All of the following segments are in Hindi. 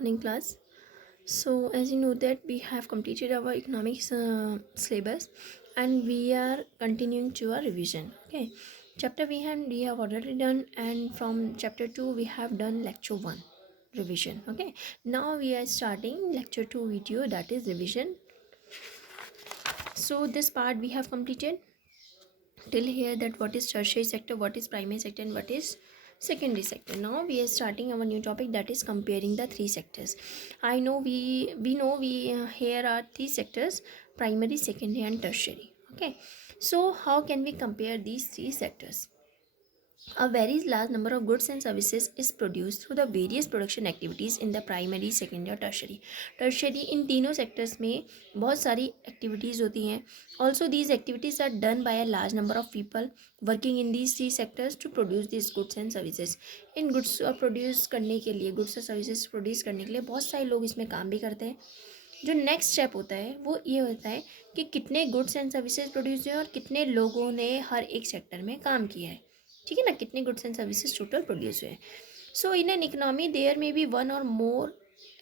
Morning class. So as you know that we have completed our economics syllabus and we are continuing to our revision. Okay, chapter we have already done, and from chapter 2 we have done lecture 1 revision. Okay, now we are starting lecture 2 video, that is revision. So this part we have completed till here, that what is tertiary sector, what is primary sector, and what is secondary sector. Now we are starting our new topic, that is comparing the three sectors. I know we here are three sectors: primary, secondary, and tertiary. Okay, so how can we compare these three sectors? A very large number of goods and services is produced through the various production activities in the primary, secondary और tertiary. Tertiary इन तीनों sectors में बहुत सारी activities होती हैं. Also these activities are done by a large number of people working in these three sectors to produce these goods and services. In goods produce करने के लिए, goods और services produce करने के लिए बहुत सारे लोग इसमें काम भी करते हैं. जो नेक्स्ट स्टेप होता है वो ये होता है कि कितने गुड्स एंड सर्विसेज प्रोड्यूस हुए और कितने लोगों ने हर एक सेक्टर में काम किया है. ठीक है ना, कितने goods and services total produce हुए हैं. So in an economy there may be one or more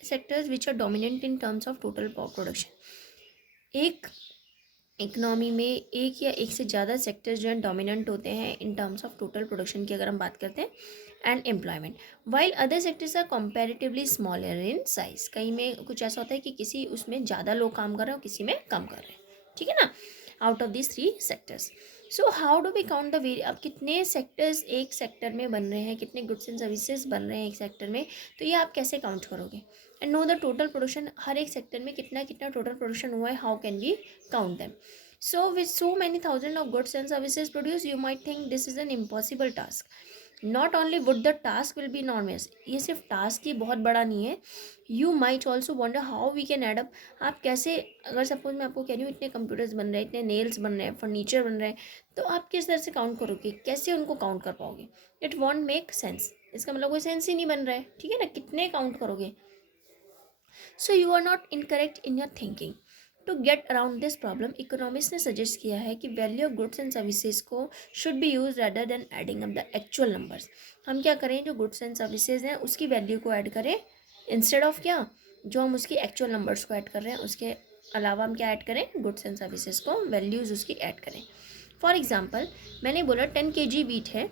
sectors which are dominant in terms of total production. एक इकनॉमी में एक या एक से ज़्यादा सेक्टर्स जो हैं डोमिनेंट होते हैं in terms of total production की अगर हम बात करते हैं and employment, while other sectors are comparatively smaller in size. कहीं में कुछ ऐसा होता है कि किसी उसमें ज़्यादा लोग काम कर रहे हैं और किसी में कम कर रहे हैं. ठीक है ना, out of this three sectors. So how do we count the very, अब कितने सेक्टर्स एक सेक्टर में बन रहे हैं, कितने गुड्स एंड सर्विसेज बन रहे हैं एक सेक्टर में, तो ये आप कैसे काउंट करोगे. And know the total production, हर एक सेक्टर में कितना कितना टोटल प्रोडक्शन हुआ है, how can we count them. So with so many thousands of goods and services produced, you might think this is an impossible task. Not only would the task will be enormous, ये सिर्फ टास्क ही बहुत बड़ा नहीं है. You might also wonder how we can add up. आप कैसे, अगर सपोज मैं आपको कह रही हूँ इतने कंप्यूटर्स बन रहे हैं, इतने नेल्स बन रहे हैं, फर्नीचर बन रहे हैं, तो आप किस तरह से काउंट करोगे, कैसे उनको काउंट कर पाओगे. It won't make sense. इसका मतलब कोई सेंस ही नहीं बन रहा है. ठीक है ना, कितने काउंट करोगे. So you are not incorrect in your thinking. To get around this problem, economics ने सजेस्ट किया है कि value of goods and services को should be use rather than adding up the actual numbers. हम क्या करें, जो गुड्स एंड सर्विसेज हैं उसकी वैल्यू को ऐड करें इंस्टेड ऑफ क्या, जो हम उसकी एक्चुअल नंबर्स को ऐड कर रहे हैं उसके अलावा हम क्या ऐड करें, गुड्स एंड सर्विसेज को वैल्यूज़ उसकी ऐड करें. फॉर एग्जाम्पल, मैंने बोला 10 kg वीट है,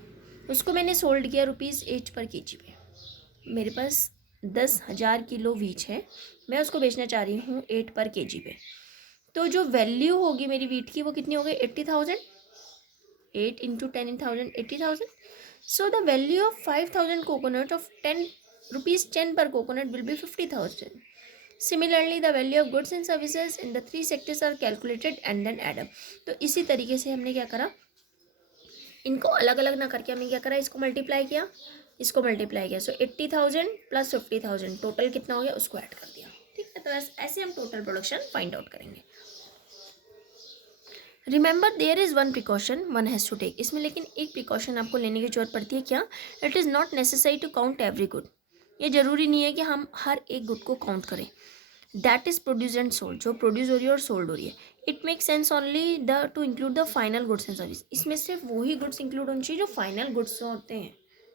उसको मैंने सोल्ड किया ₹8 पर kg पे. मेरे पास 10,000 किलो वीट है, मैं उसको बेचना चाह रही हूँ 8 पर kg पे. तो जो वैल्यू होगी मेरी वीट की वो कितनी हो गई, 80,000. 8 into 10,000 80,000. So the value of 5,000 coconut of ₹10 per coconut will be 50,000. Similarly the value of goods and services in the three sectors are calculated and then add up. तो इसी तरीके से हमने क्या करा, इनको अलग अलग ना करके हमने क्या करा, इसको मल्टीप्लाई किया, इसको मल्टीप्लाई किया. सो 80,000 प्लस 50,000 टोटल कितना हो गया, उसको ऐड कर दिया. ठीक है, तो ऐसे हम टोटल प्रोडक्शन फाइंड आउट करेंगे. Remember there is one precaution one has to take. इसमें लेकिन एक प्रिकॉशन आपको लेने की जरूरत पड़ती है. क्या, it is not necessary to count every good. ये ज़रूरी नहीं है कि हम हर एक गुड को काउंट करें. That is produce and sold, जो प्रोड्यूस हो रही है और सोल्ड हो रही है. It make sense only the two include the final goods and service. इसमें सिर्फ वही गुड्स इंक्लूड होनी चाहिए जो फाइनल गुड्स होते हैं.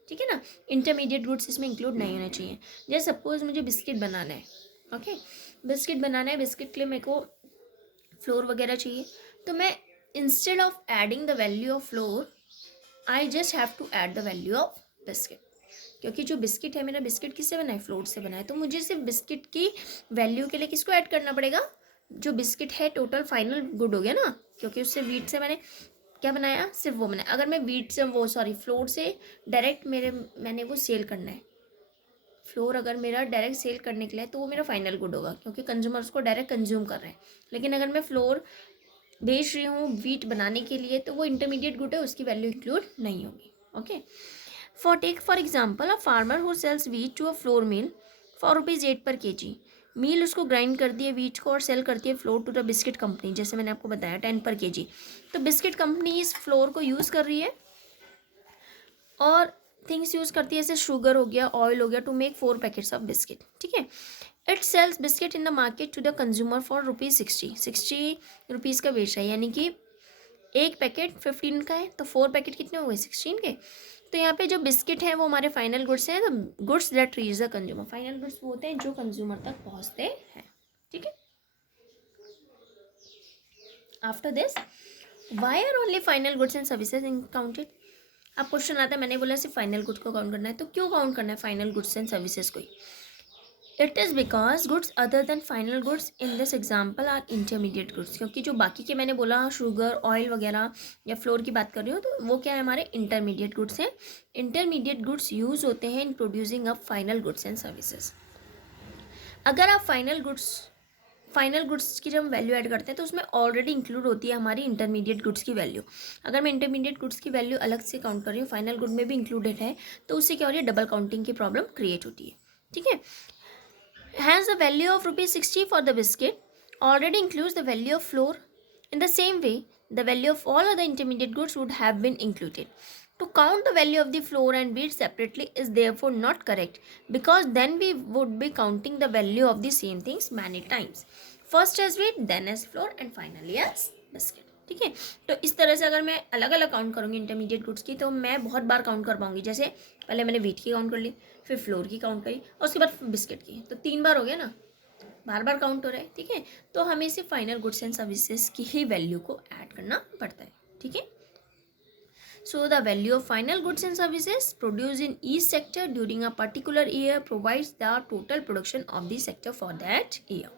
ठीक है ना, इंटरमीडिएट गुड्स इसमें इंक्लूड नहीं होने चाहिए. जैसे सपोज मुझे बिस्किट बनाना है. ओके, बिस्किट बनाना है, बिस्किट के लिए मेरे को फ्लोर वगैरह चाहिए. तो मैं instead of adding the value of flour, I just have to add the value of biscuit. क्योंकि जो बिस्किट है मेरा, बिस्किट किससे बना है, फ्लोर से बना है. तो मुझे सिर्फ बिस्किट की वैल्यू के लिए किसको ऐड करना पड़ेगा, जो बिस्किट है टोटल फाइनल गुड हो गया ना, क्योंकि उससे वीट से मैंने क्या बनाया, सिर्फ वो बनाया. अगर मैं वीट से फ्लोर से डायरेक्ट मैंने वो सेल करना है, फ्लोर अगर मेरा डायरेक्ट सेल करने के लिए तो वो मेरा फाइनल गुड होगा, क्योंकि कंज्यूमर उसको डायरेक्ट कंज्यूम कर रहे हैं. लेकिन अगर मैं फ्लोर बेच रही हूँ वीट बनाने के लिए, तो वो इंटरमीडिएट गुड है, उसकी वैल्यू इंक्लूड नहीं होगी. Okay, for example a farmer who sells wheat to a flour mill for ₹8 per kg. मील उसको ग्राइंड करती है वीट को और सेल करती है flour to the biscuit company, जैसे मैंने आपको बताया 10 पर kg. तो बिस्किट कंपनी इस फ्लोर को यूज़ कर रही है और थिंग्स यूज़ करती है, जैसे शुगर हो गया, ऑयल हो गया, to make 4 packets of biscuit. ठीक है, it sells biscuit in the market to the consumer for ₹60 rupees का बेच रहा है. यानी कि एक पैकेट 15 का है, तो 4 पैकेट कितने हो गए, 16 के. तो यहाँ पे जो बिस्किट है वो हमारे फाइनल गुड्स हैं, तो goods that reach the consumer, final goods वो होते हैं जो कंज्यूमर तक पहुँचते हैं, ठीक है। After this, why are only final goods and services in counted. अब क्वेश्चन आता है, मैंने बोला सिर्फ फाइनल गुड्स को काउंट करना है, तो क्यों काउंट करना है फाइनल गुड्स एंड सर्विसेज को ही? It is because goods other than final goods in this example are intermediate goods, क्योंकि जो बाकी के मैंने बोला शुगर, ऑयल वगैरह या फ्लोर की बात कर रही हूँ, तो वो क्या है, हमारे इंटरमीडिएट गुड्स हैं। इंटरमीडिएट गुड्स यूज होते हैं in producing a final goods and services. अगर आप फाइनल गुड्स की जब हम वैल्यू ऐड करते हैं तो उसमें ऑलरेडी इंक्लूड होती है हमारी इंटरमीडिएट गुड्स की वैल्यू। अगर मैं इंटरमीडिएट गुड्स की वैल्यू अलग से काउंट कर रही हूँ, फाइनल गुड में भी इंक्लूडेड है, तो उससे क्या हो रही है, डबल काउंटिंग की प्रॉब्लम क्रिएट होती है, ठीक है। Hence, the value of ₹60 for the biscuit already includes the value of flour. In the same way, the value of all other intermediate goods would have been included. To count the value of the flour and wheat separately is therefore not correct, because then we would be counting the value of the same things many times. First as wheat, then as flour, and finally as biscuit. ठीक है, तो इस तरह से अगर मैं अलग अलग काउंट करूँगी इंटरमीडिएट गुड्स की, तो मैं बहुत बार काउंट कर पाऊंगी। जैसे पहले मैंने व्हीट की काउंट कर ली, फिर फ्लोर की काउंट करी, और उसके बाद बिस्किट की, तो 3 बार हो गया ना, बार बार काउंट हो रहा है, ठीक है। तो हमें सिर्फ फाइनल गुड्स एंड सर्विसेज की ही वैल्यू को ऐड करना पड़ता है, ठीक है। So the value of final goods and services produced in each sector during a particular year provides the total production of the sector for that year.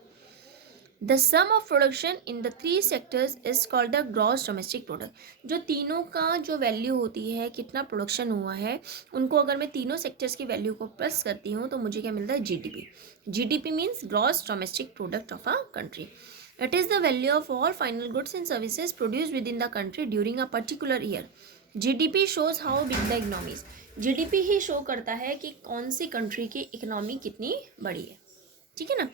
The sum of production in the 3 sectors is called the gross domestic product. जो तीनों का जो वैल्यू होती है, कितना प्रोडक्शन हुआ है, उनको अगर मैं तीनों सेक्टर्स की वैल्यू को प्लस करती हूँ तो मुझे क्या मिलता है, GDP. GDP means gross domestic product of a country. It is the value of all final goods and services produced within the country during a particular year. GDP shows how big the economy is. GDP he show करता है कि कौन सी कंट्री की इकोनॉमी कितनी बड़ी है, ठीक है ना।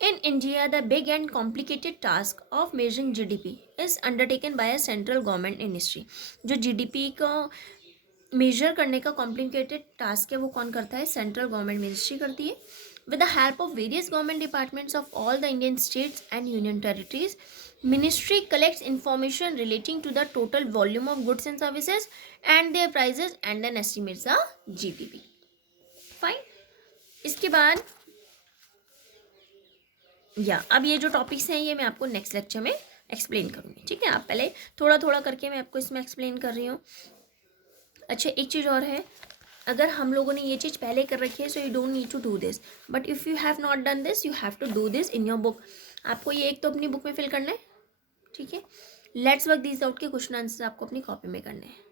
In India, the big and complicated task of measuring GDP is undertaken by a central government ministry. जो GDP को मेजर करने का कॉम्प्लिकेटेड टास्क है वो कौन करता है, सेंट्रल गवर्नमेंट मिनिस्ट्री करती है। With the help of various government departments of all the Indian states and union territories, ministry collects information relating to the total volume of goods and services and their prices and then estimates the GDP. Fine. इसके बाद अब ये जो टॉपिक्स हैं ये मैं आपको नेक्स्ट लेक्चर में एक्सप्लेन करूँगी, ठीक है। आप पहले थोड़ा थोड़ा करके मैं आपको इसमें एक्सप्लेन कर रही हूँ। अच्छा, एक चीज़ और है, अगर हम लोगों ने ये चीज़ पहले कर रखी है, so you don't need to do this, but if you have not done this, you have to do this in your book. आपको ये एक तो अपनी बुक में फिल करना है, ठीक है। लेट्स वर्क दिस आउट के क्वेश्चन आंसर आपको अपनी कॉपी में करने हैं।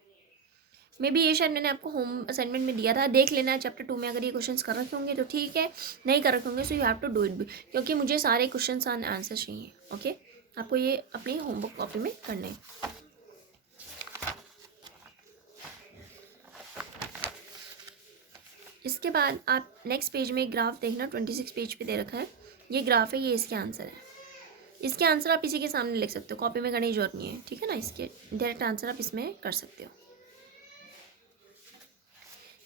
मे बी ये शायद मैंने आपको होम असाइनमेंट में दिया था, देख लेना है चैप्टर 2 में। अगर ये क्वेश्चंस कर रखे होंगे तो ठीक है, नहीं कर रखे होंगे so you have to do it भी, क्योंकि मुझे सारे क्वेश्चंस आंसर चाहिए, ओके। आपको ये अपनी होमवर्क कॉपी में करने हैं। इसके बाद आप नेक्स्ट पेज में ग्राफ देखना, 26 पेज पे दे रखा है, ये ग्राफ है, ये इसके आंसर है। इसके आंसर आप इसी के सामने लिख सकते हो, कॉपी में करने की जरूरत नहीं है, ठीक है ना। इसके डायरेक्ट आंसर आप इसमें कर सकते हो।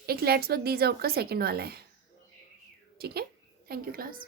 एक लेट्स वर्क दीज आउट का सेकंड वाला है, ठीक है। Thank you class.